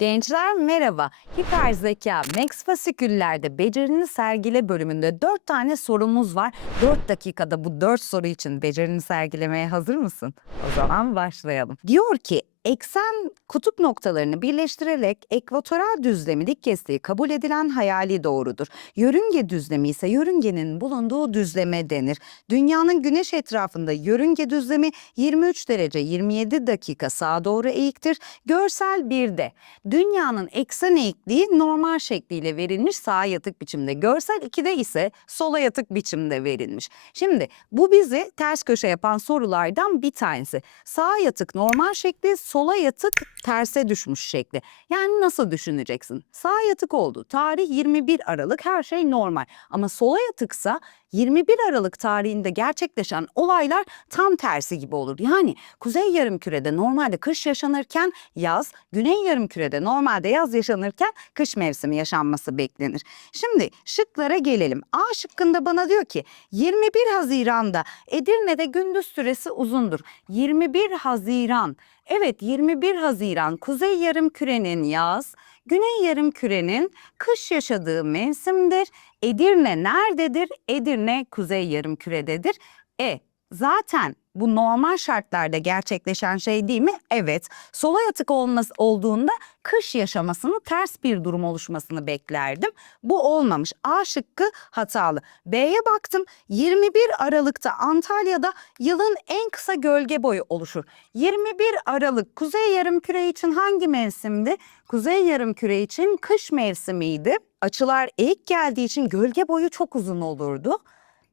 Gençler merhaba. Hiper zeka Max fasiküllerde becerini sergile bölümünde 4 tane sorumuz var. 4 dakikada bu 4 soru için becerini sergilemeye hazır mısın? O zaman başlayalım. Diyor ki eksen kutup noktalarını birleştirerek ekvatoral düzlemi dik kestiği kabul edilen hayali doğrudur. Yörünge düzlemi ise yörüngenin bulunduğu düzleme denir. Dünyanın güneş etrafında yörünge düzlemi 23 derece 27 dakika sağa doğru eğiktir. Görsel 1'de dünyanın eksen eğikliği normal şekliyle verilmiş sağa yatık biçimde. Görsel 2'de ise sola yatık biçimde verilmiş. Şimdi bu bizi ters köşe yapan sorulardan bir tanesi. Sağa yatık normal şekli, sola yatık terse düşmüş şekli. Yani nasıl düşüneceksin? Sağa yatık oldu. Tarih 21 Aralık her şey normal. Ama sola yatıksa 21 Aralık tarihinde gerçekleşen olaylar tam tersi gibi olur. Yani kuzey yarımkürede normalde kış yaşanırken yaz, güney yarımkürede normalde yaz yaşanırken kış mevsimi yaşanması beklenir. Şimdi şıklara gelelim. A şıkkında bana diyor ki 21 Haziran'da Edirne'de gündüz süresi uzundur. 21 Haziran. Evet 21 Haziran kuzey yarımkürenin yaz, güney yarımkürenin kış yaşadığı mevsimdir. Edirne nerededir? Edirne kuzey yarımkürededir. E zaten bu normal şartlarda gerçekleşen şey değil mi? Evet. Sola yatık olması olduğunda kış yaşamasını, ters bir durum oluşmasını beklerdim. Bu olmamış. A şıkkı hatalı. B'ye baktım. 21 Aralık'ta Antalya'da yılın en kısa gölge boyu oluşur. 21 Aralık Kuzey Yarımküre için hangi mevsimdi? Kuzey Yarımküre için kış mevsimiydi. Açılar eğik geldiği için gölge boyu çok uzun olurdu.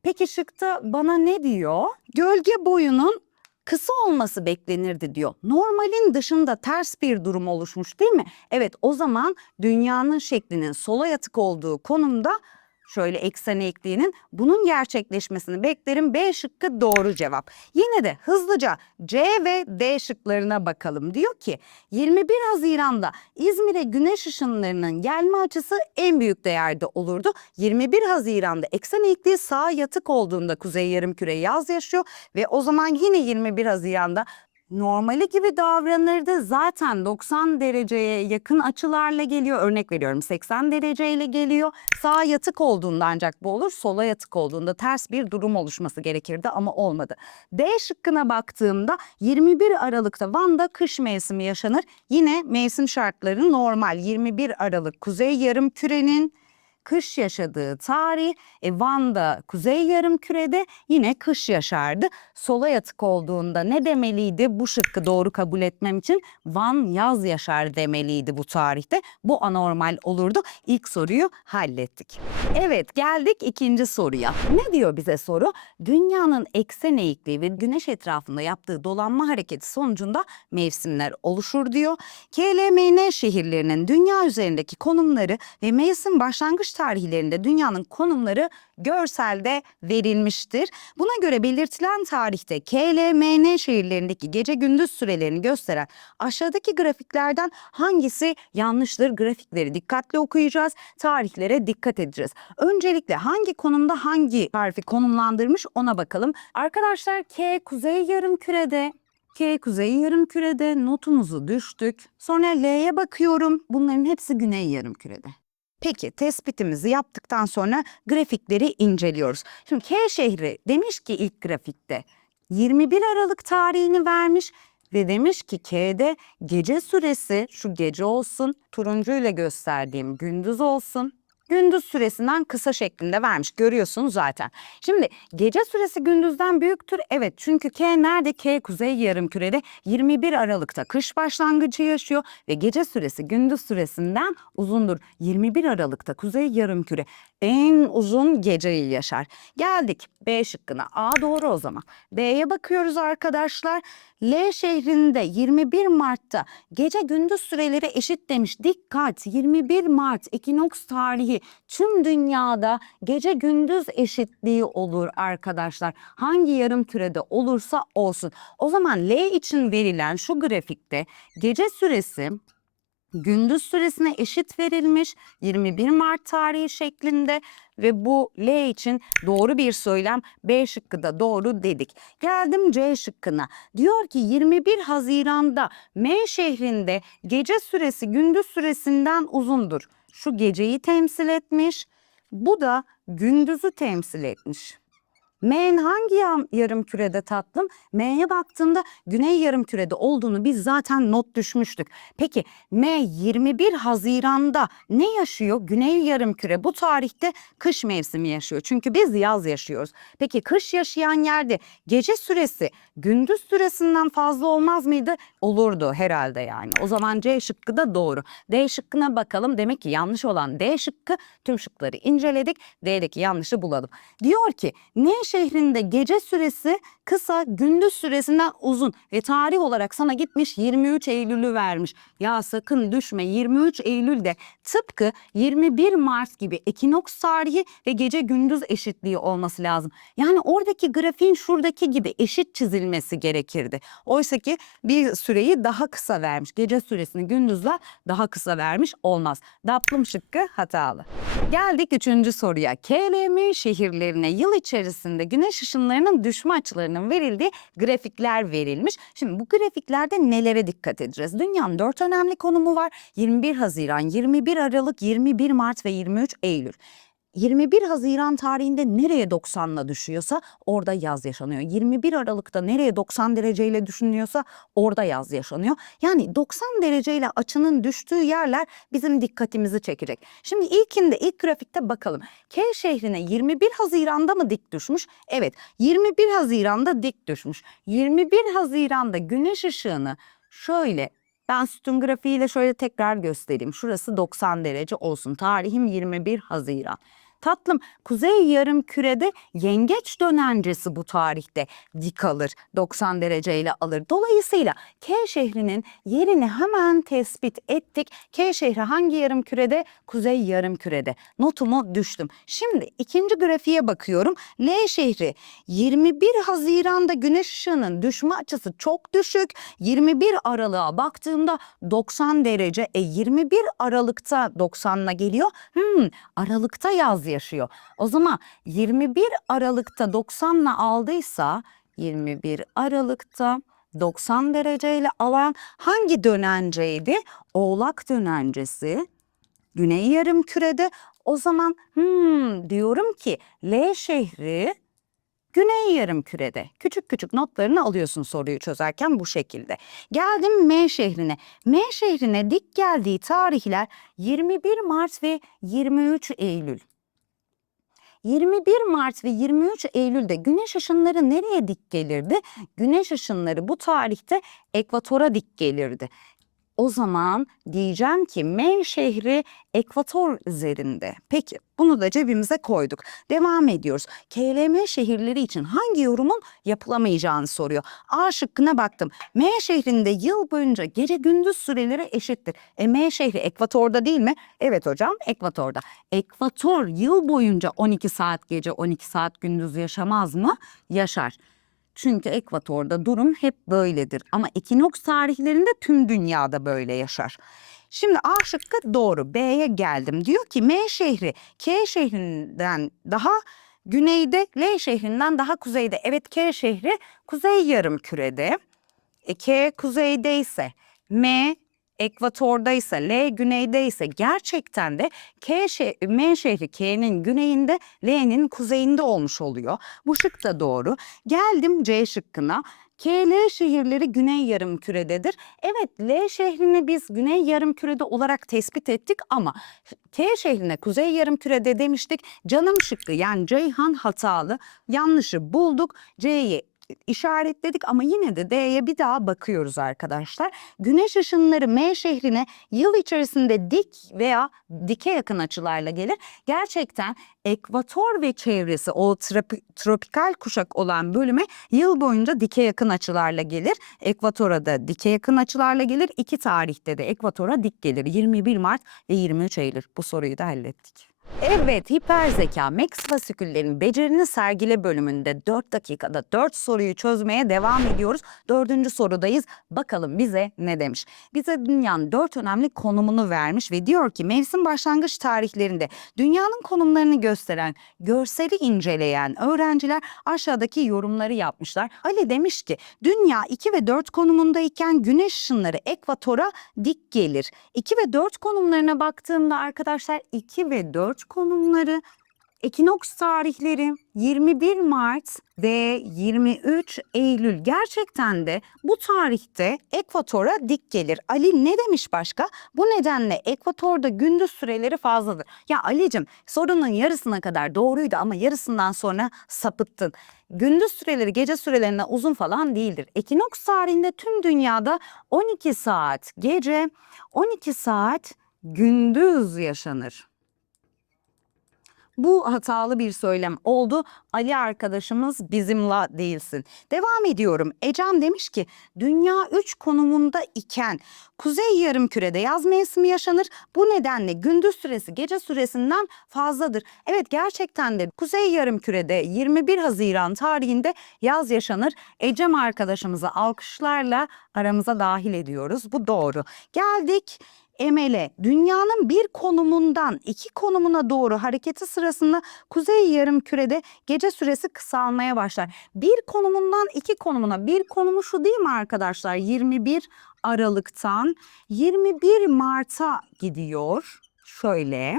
Peki şıkta bana ne diyor? Gölge boyunun kısa olması beklenirdi diyor. Normalin dışında ters bir durum oluşmuş değil mi? Evet o zaman dünyanın şeklinin sola yatık olduğu konumda şöyle eksen ekliğinin bunun gerçekleşmesini beklerim. B şıkkı doğru cevap. Yine de hızlıca C ve D şıklarına bakalım. Diyor ki 21 Haziran'da İzmir'e güneş ışınlarının gelme açısı en büyük değerde olurdu. 21 Haziran'da eksen eğikliği sağa yatık olduğunda kuzey yarımküre yaz yaşıyor ve o zaman yine 21 Haziran'da normali gibi davranırdı. Zaten 90 dereceye yakın açılarla geliyor. Örnek veriyorum 80 dereceyle geliyor. Sağa yatık olduğunda ancak bu olur. Sola yatık olduğunda ters bir durum oluşması gerekirdi ama olmadı. D şıkkına baktığımda 21 Aralık'ta Van'da kış mevsimi yaşanır. Yine mevsim şartları normal. 21 Aralık kuzey yarım kürenin kış yaşadığı tarih e, Van'da kuzey yarım kürede yine kış yaşardı. Sola yatık olduğunda ne demeliydi bu şıkkı doğru kabul etmem için Van yaz yaşar demeliydi bu tarihte. Bu anormal olurdu. İlk soruyu hallettik. Evet geldik ikinci soruya. Ne diyor bize soru? Dünyanın eksen eğikliği ve güneş etrafında yaptığı dolanma hareketi sonucunda mevsimler oluşur diyor. KLMN şehirlerinin dünya üzerindeki konumları ve mevsim başlangıç tarihlerinde dünyanın konumları görselde verilmiştir. Buna göre belirtilen tarihte KLMN şehirlerindeki gece gündüz sürelerini gösteren aşağıdaki grafiklerden hangisi yanlıştır? Grafikleri dikkatli okuyacağız, tarihlere dikkat edeceğiz. Öncelikle hangi konumda hangi harfi konumlandırmış ona bakalım. Arkadaşlar K kuzey yarım kürede, K kuzey yarım kürede notumuzu düştük. Sonra L'ye bakıyorum. Bunların hepsi güney yarım kürede. Peki tespitimizi yaptıktan sonra grafikleri inceliyoruz. Şimdi K şehri demiş ki ilk grafikte 21 Aralık tarihini vermiş ve demiş ki K'de gece süresi şu gece olsun turuncuyla gösterdiğim gündüz olsun. Gündüz süresinden kısa şeklinde vermiş. Görüyorsunuz zaten. Şimdi gece süresi gündüzden büyüktür. Evet çünkü K nerede? K kuzey yarımkürede 21 Aralık'ta kış başlangıcı yaşıyor ve gece süresi gündüz süresinden uzundur. 21 Aralık'ta kuzey yarımküre en uzun geceyi yaşar. Geldik B şıkkına. A doğru o zaman. B'ye bakıyoruz arkadaşlar. L şehrinde 21 Mart'ta gece gündüz süreleri eşit demiş. Dikkat 21 Mart ekinoks tarihi tüm dünyada gece gündüz eşitliği olur arkadaşlar. Hangi yarım kürede olursa olsun. O zaman L için verilen şu grafikte gece süresi gündüz süresine eşit verilmiş 21 Mart tarihi şeklinde ve bu L için doğru bir söylem B şıkkı da doğru dedik. Geldim C şıkkına. Diyor ki 21 Haziran'da M şehrinde gece süresi gündüz süresinden uzundur. Şu geceyi temsil etmiş. Bu da gündüzü temsil etmiş. M'nin hangi yarım kürede tatlım? M'ye baktığımda güney yarım kürede olduğunu biz zaten not düşmüştük. Peki M 21 Haziran'da ne yaşıyor? Güney yarım küre bu tarihte kış mevsimi yaşıyor. Çünkü biz yaz yaşıyoruz. Peki kış yaşayan yerde gece süresi gündüz süresinden fazla olmaz mıydı? Olurdu herhalde yani. O zaman C şıkkı da doğru. D şıkkına bakalım. Demek ki yanlış olan D şıkkı. Tüm şıkları inceledik. D'deki yanlışı bulalım. Diyor ki N şehrinde gece süresi kısa, gündüz süresinden uzun ve tarih olarak sana gitmiş 23 Eylül'ü vermiş. Ya sakın düşme 23 Eylül'de tıpkı 21 Mart gibi ekinoks tarihi ve gece gündüz eşitliği olması lazım. Yani oradaki grafiğin şuradaki gibi eşit çizilmesi gerekirdi. Oysa ki bir süreyi daha kısa vermiş. Gece süresini gündüzler daha kısa vermiş olmaz. Daplım şıkkı hatalı. Geldik üçüncü soruya. KLM şehirlerine yıl içerisinde güneş ışınlarının düşme açılarının verildiği grafikler verilmiş. Şimdi bu grafiklerde nelere dikkat edeceğiz? Dünyanın dört önemli konumu var. 21 Haziran, 21 Aralık, 21 Mart ve 23 Eylül. 21 Haziran tarihinde nereye 90'la düşüyorsa orada yaz yaşanıyor. 21 Aralık'ta nereye 90 dereceyle düşünüyorsa orada yaz yaşanıyor. Yani 90 dereceyle açının düştüğü yerler bizim dikkatimizi çekecek. Şimdi ilkinde ilk grafikte bakalım. K şehrine 21 Haziran'da mı dik düşmüş? Evet 21 Haziran'da dik düşmüş. 21 Haziran'da güneş ışığını şöyle ben sütun grafiğiyle şöyle tekrar göstereyim. Şurası 90 derece olsun. Tarihim 21 Haziran. Tatlım kuzey yarım kürede yengeç dönencesi bu tarihte dik alır 90 dereceyle alır. Dolayısıyla K şehrinin yerini hemen tespit ettik. K şehri hangi yarım kürede? Kuzey yarım kürede. Notumu düştüm. Şimdi ikinci grafiğe bakıyorum. L şehri 21 Haziran'da güneş ışığının düşme açısı çok düşük. 21 Aralık'a baktığımda 90 derece. E 21 Aralık'ta 90'la geliyor. Hmm, Aralık'ta yaz yaşıyor. O zaman 21 Aralık'ta 90'la aldıysa 21 Aralık'ta 90 dereceyle alan hangi dönenceydi? Oğlak dönencesi. Güney yarım kürede. O zaman hmm, diyorum ki L şehri Güney yarım kürede. Küçük küçük notlarını alıyorsun soruyu çözerken bu şekilde. Geldim M şehrine. M şehrine dik geldiği tarihler 21 Mart ve 23 Eylül. 21 Mart ve 23 Eylül'de güneş ışınları nereye dik gelirdi? Güneş ışınları bu tarihte ekvatora dik gelirdi. O zaman diyeceğim ki M şehri ekvator üzerinde. Peki bunu da cebimize koyduk. Devam ediyoruz. KLM şehirleri için hangi yorumun yapılamayacağını soruyor. A şıkkına baktım. M şehrinde yıl boyunca gece gündüz süreleri eşittir. E M şehri ekvatorda değil mi? Evet hocam ekvatorda. Ekvator yıl boyunca 12 saat gece 12 saat gündüz yaşamaz mı? Yaşar. Çünkü ekvatorda durum hep böyledir. Ama ekinoks tarihlerinde tüm dünyada böyle yaşar. Şimdi A şıkkı doğru. B'ye geldim. Diyor ki M şehri K şehrinden daha güneyde, L şehrinden daha kuzeyde. Evet K şehri kuzey yarım kürede. E, K kuzeydeyse, M ekvatordaysa, L güneydeyse gerçekten de K şe- M şehri K'nin güneyinde, L'nin kuzeyinde olmuş oluyor. Bu şık da doğru. Geldim C şıkkına. KL şehirleri güney yarım kürededir. Evet L şehrini biz güney yarım kürede olarak tespit ettik ama K şehrine kuzey yarım kürede demiştik. Canım şıkkı yani Ceyhan hatalı. Yanlışı bulduk. C'yi işaretledik ama yine de D'ye bir daha bakıyoruz arkadaşlar. Güneş ışınları M şehrine yıl içerisinde dik veya dike yakın açılarla gelir. Gerçekten ekvator ve çevresi o tropi- tropikal kuşak olan bölüme yıl boyunca dike yakın açılarla gelir. Ekvatora da dike yakın açılarla gelir. İki tarihte de ekvatora dik gelir. 21 Mart ve 23 Eylül. Bu soruyu da hallettik. Evet, hiper zeka, Max fasiküllerin becerini sergile bölümünde 4 dakikada 4 soruyu çözmeye devam ediyoruz. Dördüncü sorudayız. Bakalım bize ne demiş? Bize dünyanın dört önemli konumunu vermiş ve diyor ki mevsim başlangıç tarihlerinde dünyanın konumlarını gösteren, görseli inceleyen öğrenciler aşağıdaki yorumları yapmışlar. Ali demiş ki dünya 2 ve 4 konumundayken güneş ışınları ekvatora dik gelir. 2 ve 4 konumlarına baktığımda arkadaşlar 2 ve 4 konumları ekinoks tarihleri 21 Mart ve 23 Eylül gerçekten de bu tarihte ekvatora dik gelir. Ali ne demiş başka? Bu nedenle ekvatorda gündüz süreleri fazladır. Ya Ali'cim sorunun yarısına kadar doğruydu ama yarısından sonra sapıttın. Gündüz süreleri gece sürelerinden uzun falan değildir. Ekinoks tarihinde tüm dünyada 12 saat gece, 12 saat gündüz yaşanır. Bu hatalı bir söylem oldu. Ali arkadaşımız bizimla değilsin. Devam ediyorum. Ecem demiş ki dünya 3 konumunda iken kuzey yarımkürede yaz mevsimi yaşanır. Bu nedenle gündüz süresi gece süresinden fazladır. Evet gerçekten de kuzey yarımkürede 21 Haziran tarihinde yaz yaşanır. Ecem arkadaşımızı alkışlarla aramıza dahil ediyoruz. Bu doğru. Geldik Emel'e dünyanın bir konumundan iki konumuna doğru hareketi sırasında kuzey yarımkürede gece süresi kısalmaya başlar. Bir konumundan iki konumuna bir konumu şu değil mi arkadaşlar? 21 Aralık'tan 21 Mart'a gidiyor. Şöyle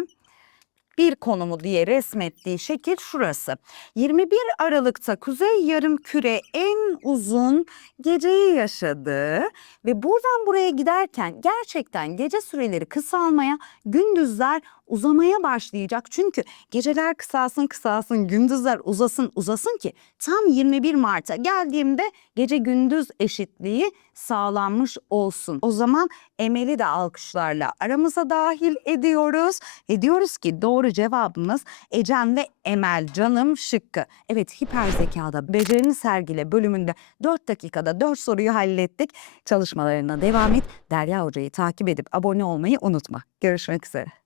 bir konumu diye resmettiği şekil şurası. 21 Aralık'ta Kuzey Yarımküre en uzun geceyi yaşadı ve buradan buraya giderken gerçekten gece süreleri kısalmaya, gündüzler uzamaya başlayacak. Çünkü geceler kısalsın kısalsın, gündüzler uzasın uzasın ki tam 21 Mart'a geldiğimde gece gündüz eşitliği sağlanmış olsun. O zaman Emel'i de alkışlarla aramıza dahil ediyoruz. Ve diyoruz ki doğru cevabımız Ecem ve Emel canım şıkkı. Evet hiper zekada becerini sergile bölümünde 4 dakikada 4 soruyu hallettik. Çalışmalarına devam et. Derya Hoca'yı takip edip abone olmayı unutma. Görüşmek üzere.